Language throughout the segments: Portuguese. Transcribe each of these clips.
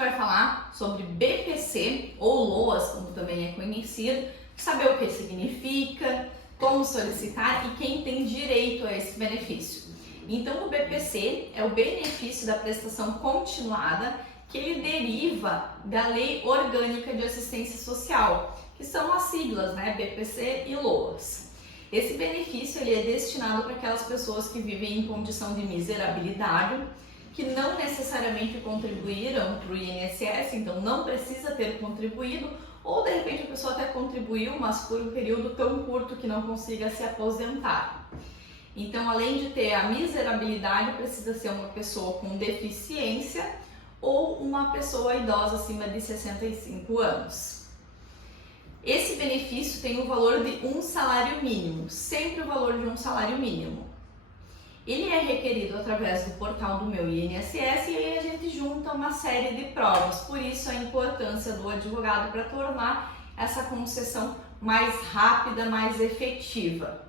vai falar sobre BPC, ou LOAS, como também é conhecido, saber o que significa, como solicitar e quem tem direito a esse benefício. Então, o BPC é o benefício da prestação continuada, que ele deriva da Lei Orgânica de Assistência Social, que são as siglas, né, BPC e LOAS. Esse benefício ele é destinado para aquelas pessoas que vivem em condição de miserabilidade, que não necessariamente contribuíram para o INSS, então não precisa ter contribuído, ou de repente a pessoa até contribuiu, mas por um período tão curto que não consiga se aposentar. Então, além de ter a miserabilidade, precisa ser uma pessoa com deficiência ou uma pessoa idosa acima de 65 anos. Esse benefício tem o valor de um salário mínimo, sempre o valor de um salário mínimo. Ele é requerido através do portal do Meu INSS e aí a gente junta uma série de provas, por isso a importância do advogado para tornar essa concessão mais rápida, mais efetiva.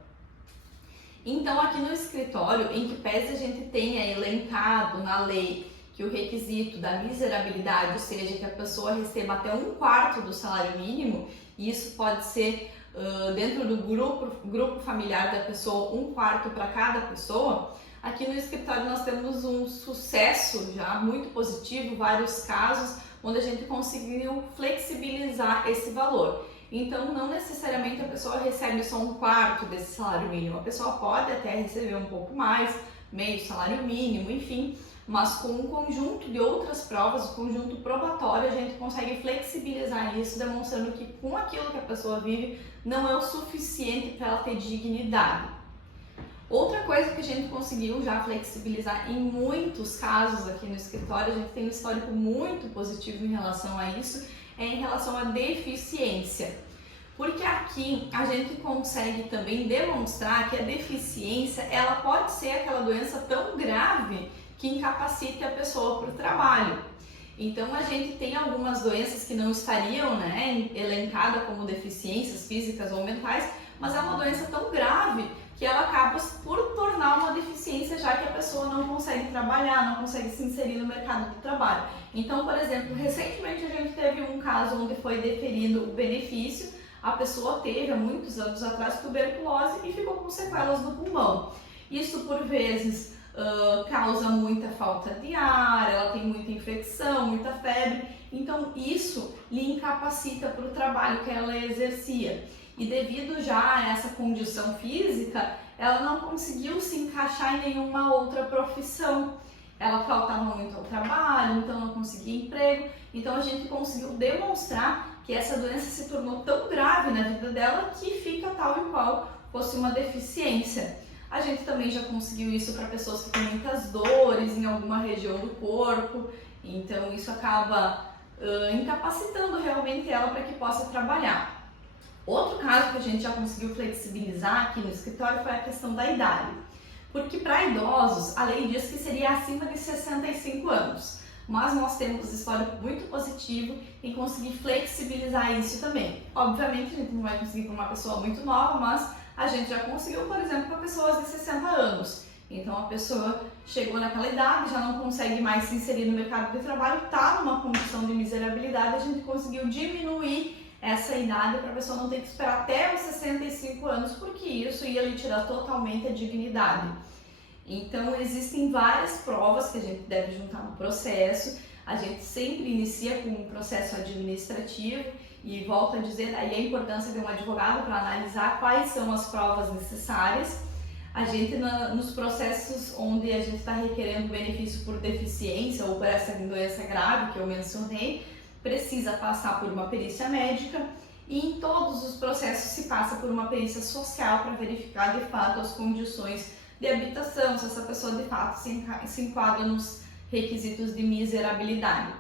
Então, aqui no escritório, em que pese a gente tenha elencado na lei que o requisito da miserabilidade, ou seja, que a pessoa receba até 1/4 do salário mínimo, e isso pode ser dentro do grupo familiar da pessoa, 1/4 para cada pessoa, aqui no escritório nós temos um sucesso já muito positivo, vários casos onde a gente conseguiu flexibilizar esse valor. Então, não necessariamente a pessoa recebe só 1/4 desse salário mínimo, a pessoa pode até receber um pouco mais, meio salário mínimo, enfim, mas com um conjunto de outras provas, o conjunto probatório, a gente consegue flexibilizar isso, demonstrando que com aquilo que a pessoa vive não é o suficiente para ela ter dignidade. Outra coisa que a gente conseguiu já flexibilizar em muitos casos aqui no escritório, a gente tem um histórico muito positivo em relação a isso, é em relação à deficiência. Porque aqui a gente consegue também demonstrar que a deficiência, ela pode ser aquela doença tão grave que incapacite a pessoa para o trabalho. Então, a gente tem algumas doenças que não estariam, né, elencadas como deficiências físicas ou mentais, mas é uma doença tão grave que ela acaba por tornar uma deficiência, já que a pessoa não consegue trabalhar, não consegue se inserir no mercado de trabalho. Então, por exemplo, recentemente a gente teve um caso onde foi deferido o benefício, a pessoa teve há muitos anos atrás tuberculose e ficou com sequelas no pulmão. Isso por vezes causa muita falta de ar, ela tem muita infecção, muita febre, então isso lhe incapacita para o trabalho que ela exercia. E devido já a essa condição física, ela não conseguiu se encaixar em nenhuma outra profissão. Ela faltava muito ao trabalho, então não conseguia emprego. Então a gente conseguiu demonstrar que essa doença se tornou tão grave na vida dela que fica tal e qual fosse uma deficiência. A gente também já conseguiu isso para pessoas que têm muitas dores em alguma região do corpo, então isso acaba incapacitando realmente ela para que possa trabalhar. Outro caso que a gente já conseguiu flexibilizar aqui no escritório foi a questão da idade, porque para idosos a lei diz que seria acima de 65 anos, mas nós temos histórico muito positivo em conseguir flexibilizar isso também. Obviamente a gente não vai conseguir para uma pessoa muito nova, mas a gente já conseguiu, por exemplo, para pessoas de 60 anos. Então a pessoa chegou naquela idade, já não consegue mais se inserir no mercado de trabalho, está numa condição de miserabilidade, a gente conseguiu diminuir essa idade para a pessoa não ter que esperar até os 65 anos, porque isso ia lhe tirar totalmente a dignidade. Então existem várias provas que a gente deve juntar no processo, a gente sempre inicia com um processo administrativo e volto a dizer aí a importância de um advogado para analisar quais são as provas necessárias. A gente nos processos onde a gente está requerendo benefício por deficiência ou por essa doença grave que eu mencionei, precisa passar por uma perícia médica e em todos os processos se passa por uma perícia social para verificar de fato as condições de habitação, se essa pessoa de fato se enquadra nos requisitos de miserabilidade.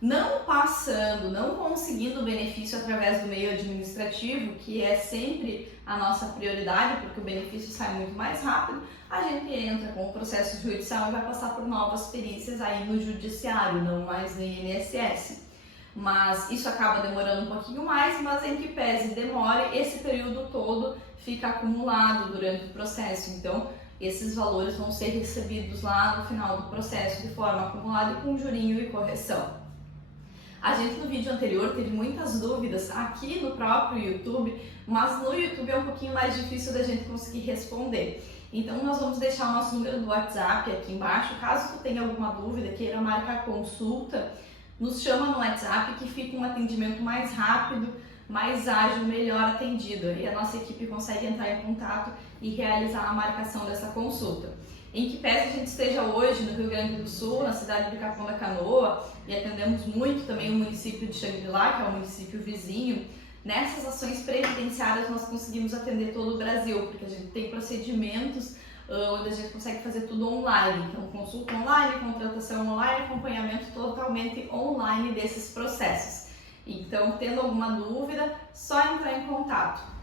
Não passando, não conseguindo benefício através do meio administrativo, que é sempre a nossa prioridade, porque o benefício sai muito mais rápido, a gente entra com o processo judicial e vai passar por novas perícias aí no judiciário, não mais no INSS. Mas isso acaba demorando um pouquinho mais, mas em que pese demore, esse período todo fica acumulado durante o processo. Então, esses valores vão ser recebidos lá no final do processo de forma acumulada e com jurinho e correção. A gente no vídeo anterior teve muitas dúvidas aqui no próprio YouTube, mas no YouTube é um pouquinho mais difícil da gente conseguir responder. Então nós vamos deixar o nosso número do WhatsApp aqui embaixo, caso tu tenha alguma dúvida, queira marcar consulta, nos chama no WhatsApp que fica um atendimento mais rápido, mais ágil, melhor atendido. E a nossa equipe consegue entrar em contato e realizar a marcação dessa consulta. Em que pese a gente esteja hoje no Rio Grande do Sul, na cidade de Capão da Canoa, e atendemos muito também o município de Xangri-Lá, que é o município vizinho, nessas ações previdenciárias nós conseguimos atender todo o Brasil, porque a gente tem procedimentos onde a gente consegue fazer tudo online. Então, consulta online, contratação online, acompanhamento totalmente online desses processos. Então, tendo alguma dúvida, só entrar em contato.